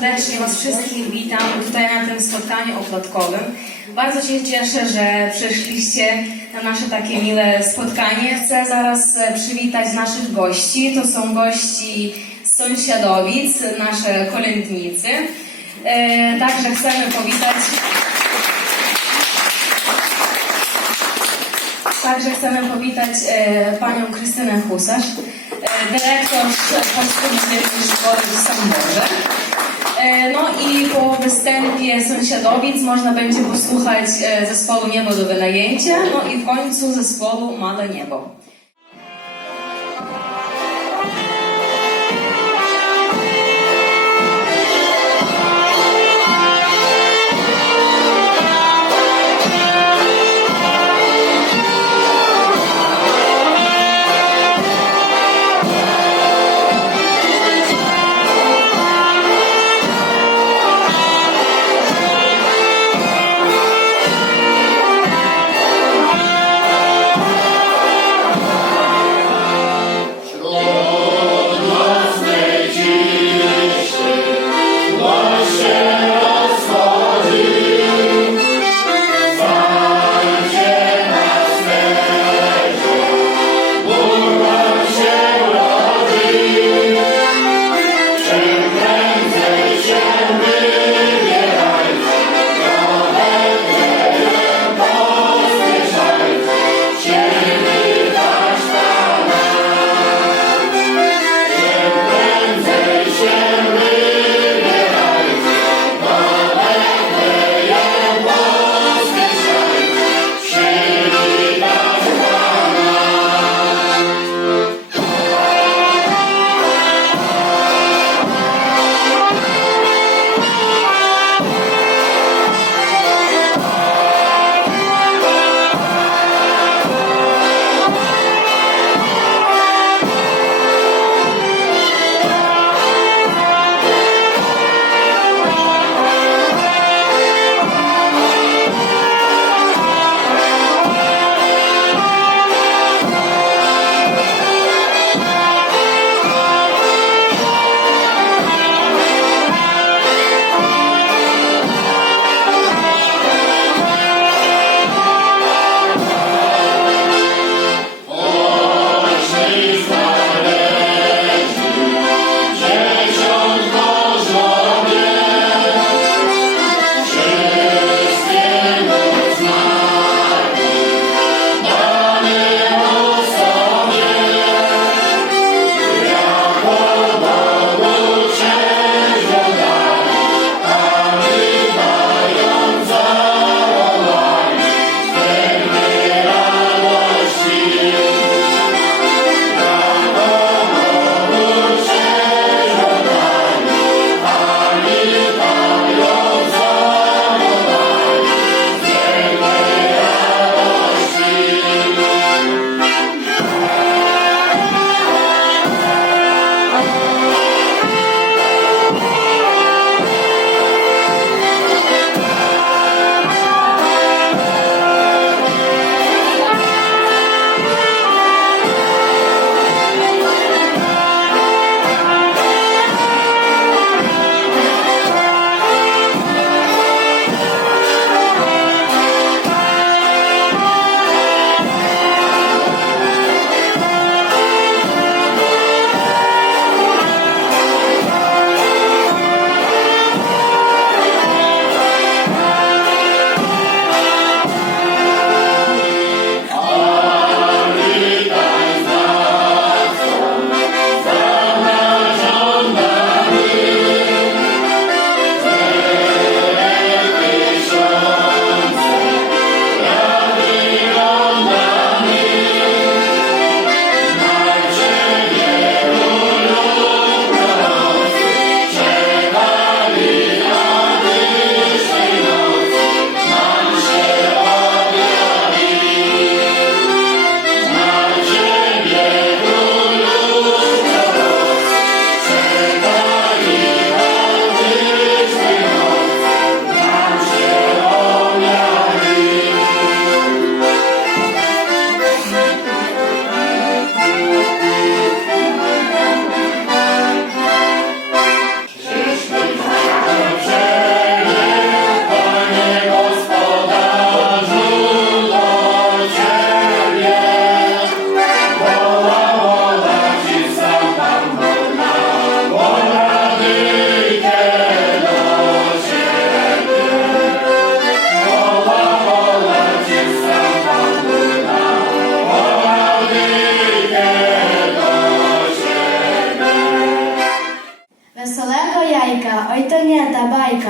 Serdecznie Was wszystkich witam tutaj na tym spotkaniu oplotkowym. Bardzo się cieszę, że przyszliście na nasze takie miłe spotkanie. Chcę zaraz e, przywitać naszych gości. To są gości z sąsiadowic, nasze kolędnicy. E, Także chcemy powitać Także chcemy powitać e, panią Krystynę Husarz, dyrektor Polsko-Niemieckiej Szkoły w Samborze. E, no i po występie sąsiadowic można będzie posłuchać e, zespołu Niebo do wynajęcia, no i w końcu zespołu Małe Niebo.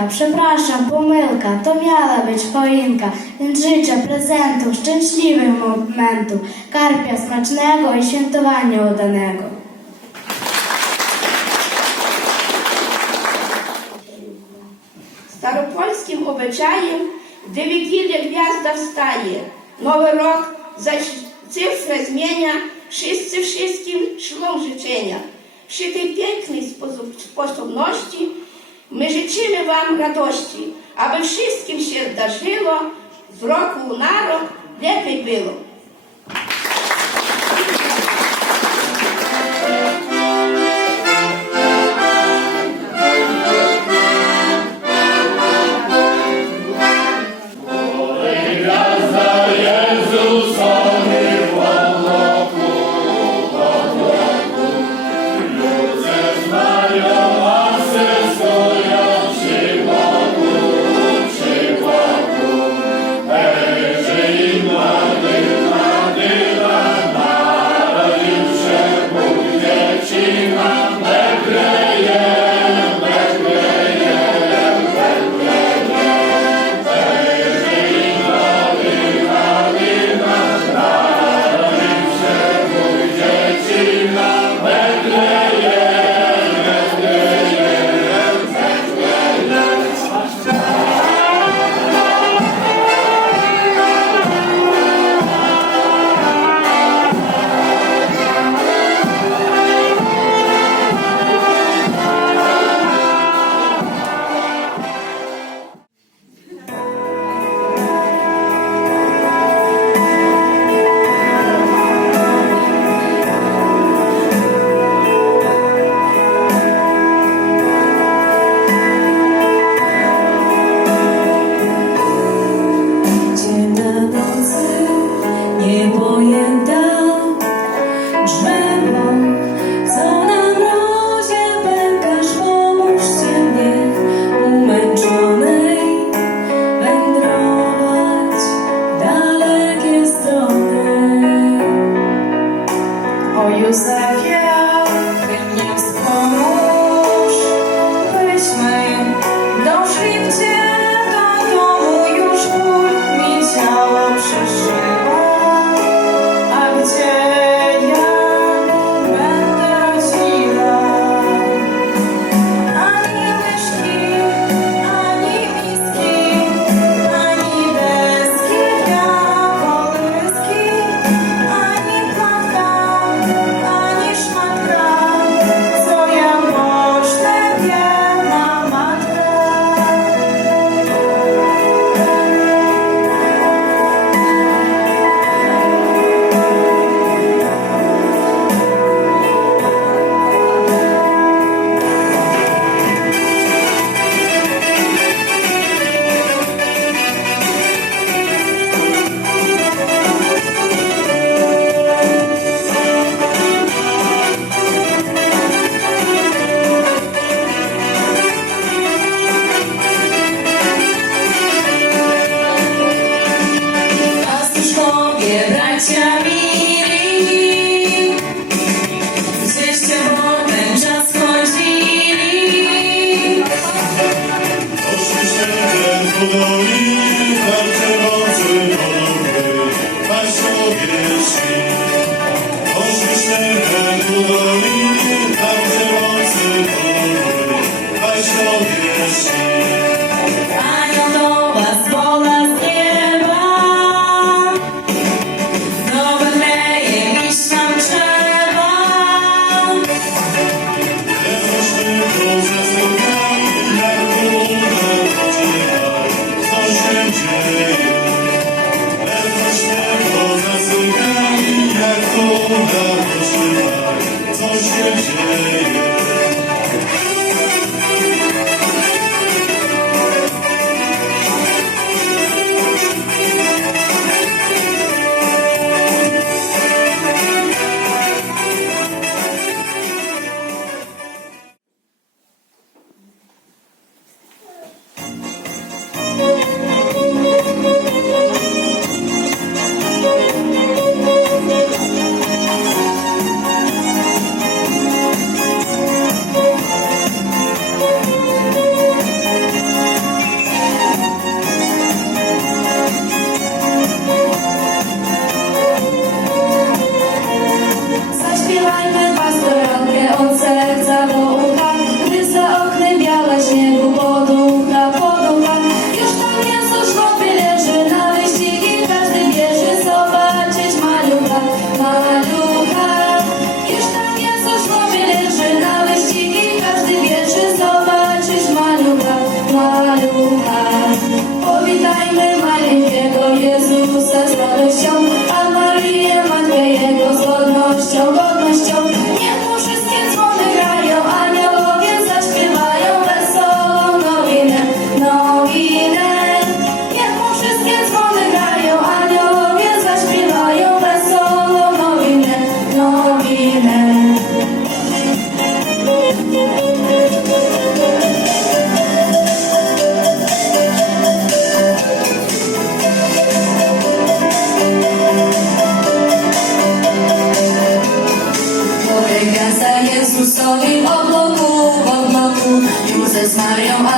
przepraszam, pomyłka, to miała być choinka, więc życzę prezentów, szczęśliwych momentów, karpia smacznego i świętowania udanego. Staropolskim obyczajem, gdy Wigilia gwiazda wstaje, Nowy rok zaś cyfrę zmienia, wszyscy wszystkim szlą życzenia. Przy tej pięknej sposobności My życzymy Wam radości, aby wszystkim się zdarzyło z roku na rok lepiej było.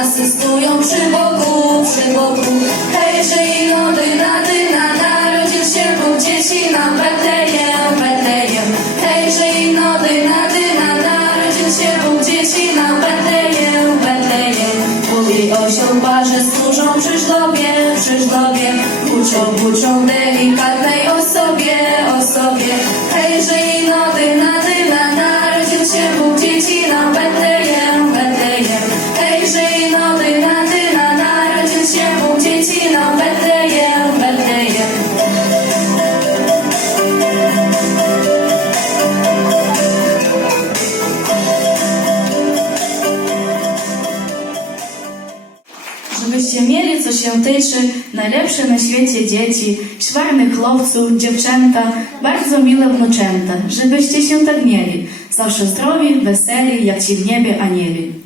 Asystują przy boku, przy boku. Hejże i no dyna, narodził się Bóg dzieci nam Betlejem, Betlejem. Hejże i no dyna, narodził się Bóg dzieci nam Betlejem, Betlejem. Mówi osioł parze służą przy żlobie, przy żlobie. Buczą, buczą delikatnej najlepsze na świecie dzieci, szwarnych chłopców, dziewczęta, bardzo mile wnuczęta, żebyście się tak mieli, zawsze zdrowi, weseli, jak ci w niebie anieli.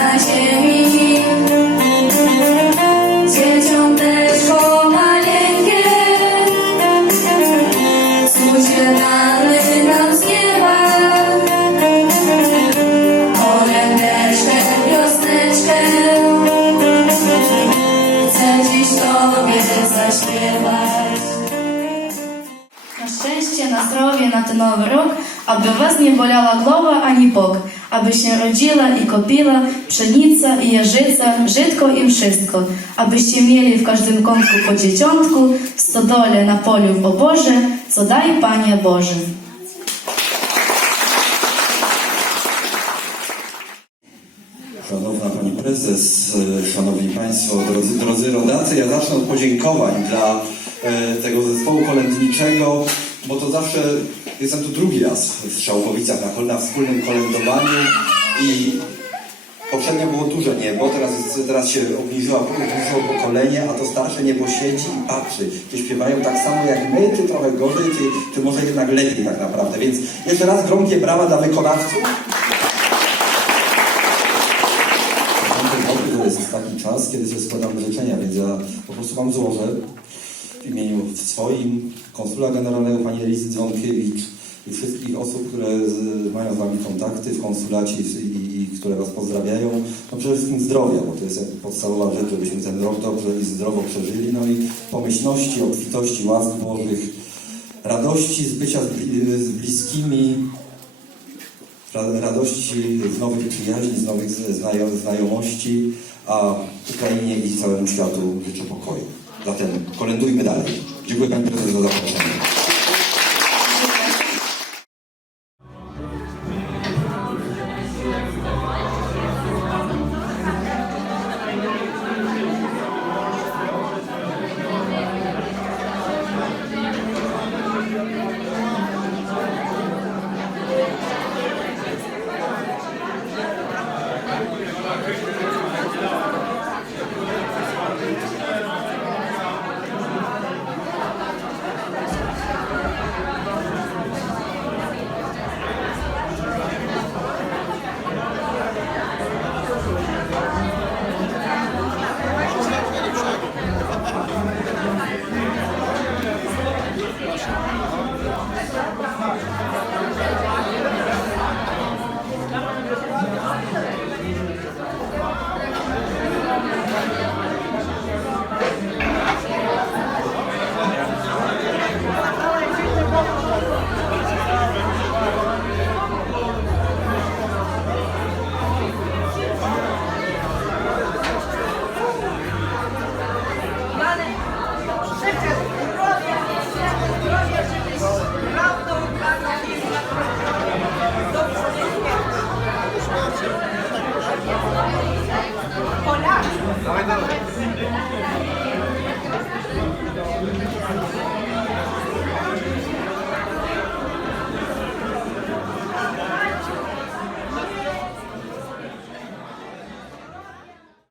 Na ziemi. Dzieciąteczko maleńkie, Cóż dany nam z nieba, Kolędeczkę, wiosneczkę, Chcę dziś Tobie zaśpiewać. Na szczęście, na zdrowie, na ten nowy rok, aby was nie bolała głowa ani bok, aby się rodziła i kopiła pszenica i jeżyca, żytko im wszystko, abyście mieli w każdym kątku po dzieciątku, w stodole na polu w oborze, co daj Panie Boże. Szanowna Pani Prezes, Szanowni Państwo, drodzy, drodzy rodacy, ja zacznę od podziękowań dla e, tego zespołu kolędniczego, bo to zawsze jestem tu drugi raz w Szałkowicach na, na wspólnym kolędowaniu i poprzednio było duże niebo, teraz, teraz się obniżyło, obniżyło pokolenie, a to starsze niebo siedzi i patrzy. Czy śpiewają tak samo jak my, czy trochę gorzej, czy, może jednak lepiej tak naprawdę. Więc jeszcze raz gromkie brawa dla wykonawców. To jest taki czas, kiedy się składamy życzenia, więc ja po prostu Wam złożę w imieniu swoim, konsula generalnego pani Elizy Dzwonkiewicz i wszystkich osób, które z, mają z Wami kontakty w konsulacie i, i, które Was pozdrawiają. No przede wszystkim zdrowia, bo to jest podstawowa rzecz, żebyśmy ten rok dobrze i zdrowo przeżyli. No i pomyślności, obfitości łask Bożych, radości z bycia z, bli- z bliskimi, ra- radości z nowych przyjaźni, z nowych znajo- znajomości, a Ukrainie i całemu światu życzę pokoju. Zatem kolędujmy dalej. Dziękuję Pani Prezes za zaproszenie.